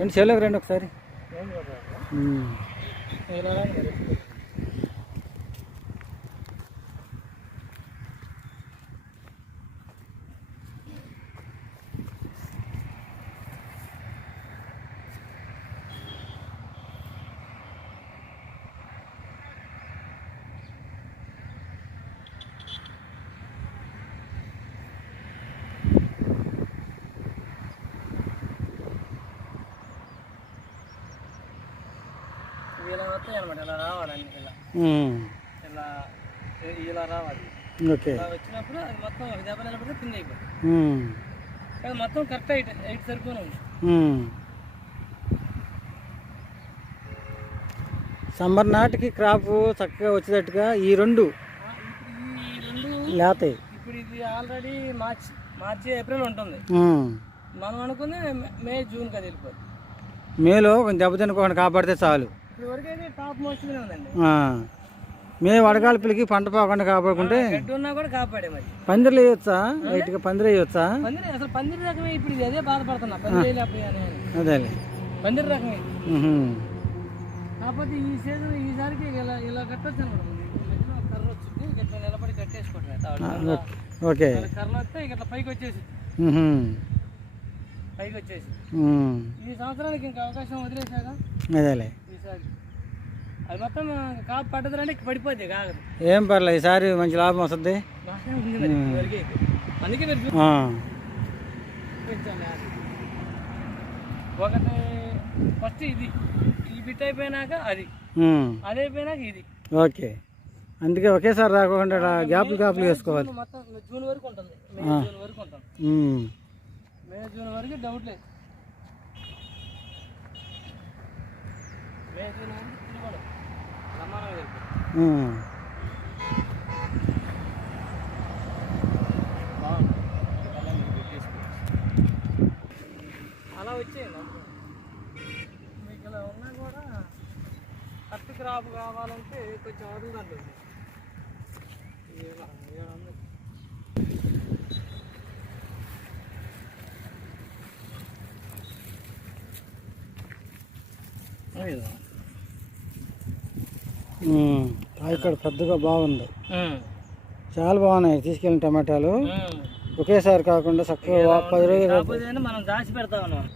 రెండు చెవులకు రండి ఒకసారి. వస్తాయి అనమాట. ఇలా రావాలి ఇలా. ఇలా ఇలా రావాలి. ఓకే. వచ్చినప్పుడు అది మొత్తం ఒక దెబ్బ నిలబడితే కింద అయిపోతుంది ఉమ్. కానీ మొత్తం కరెక్ట్ ఎయిట్ ఎయిట్. సమ్మర్ నాటికి క్రాప్ చక్కగా వచ్చేటట్టుగా ఈ రెండు ఇప్పుడు లేతాయి. ఇది ఆల్రెడీ మార్చ్ మార్చి ఏప్రిల్ ఉంటుంది. మనం అనుకుంది మే- జూన్కి అది వెళ్ళిపోతుంది మేలో కొంచెం దెబ్బతినకుండా కాపాడితే చాలు. ఇప్పుడు వరకు అయితే టాప్ మోస్ట్గానే ఉందండి. ఆ. మే వడగాల్పులకి పంట పోకుండా కాపాడుకుంటే పందిర్లు వేయొచ్చా? లైట్గా పందిరి వేయొచ్చా? పందిరి అసలు పందిరి రకమే ఇప్పుడు ఇది అదే బాధపడుతున్నా. పందిరి అదేలే. పందిరి రకమే. కాకపోతే ఈ సీజన్ ఈసారికి ఇలా ఇలా కట్టొచ్చు అనమాట కర్ర వచ్చింది ఇట్లా నిలబడి కట్టేసుకోవటమే. ఓకే. కర్ర వస్తే ఇట్లా పైకి వచ్చేసి. పైకి వచ్చేసి. ఈ సంవత్సరానికి ఇంకా అవకాశం వదిలేసాక అదేలే. అది మొత్తం కాపు పడ్డదంటే పడిపోద్ది కాగదు. ఏం పర్లేదు ఈసారి మంచి లాభం వస్తుంది. అందుకే మీరు. ఒకటి ఫస్ట్ ఇది. ఈ బిట్ అయిపోయినాక అది. అది అయిపోయినాక ఇది. ఓకే. అందుకే ఒకేసారి రాకుండా గ్యాప్లు గ్యాప్లు వేసుకోవాలి మొత్తం జూన్ వరకు ఉంటుంది. మే జూన్ వరకు ఉంటుంది. మే జూన్ వరకు డౌట్ లేదు మే జూన్ వరకు తిరగడం సమానంగా వెళ్ళిపోతుంది ఉమ్. బాగుంది అలా వచ్చేయండి మీకు ఇలా ఉన్నా కూడా కరెక్ట్ క్రాప్ కావాలంటే కొంచెం అడుగుదండి ఏడు వందలు ఇక్కడ పెద్దగా బాగుంది. చాలా బాగున్నాయి. తీసుకెళ్ళిన టమాటాలు. ఒకేసారి కాకుండా చక్కగా పది రోజులు మనం దాచి పెడతా ఉన్నాం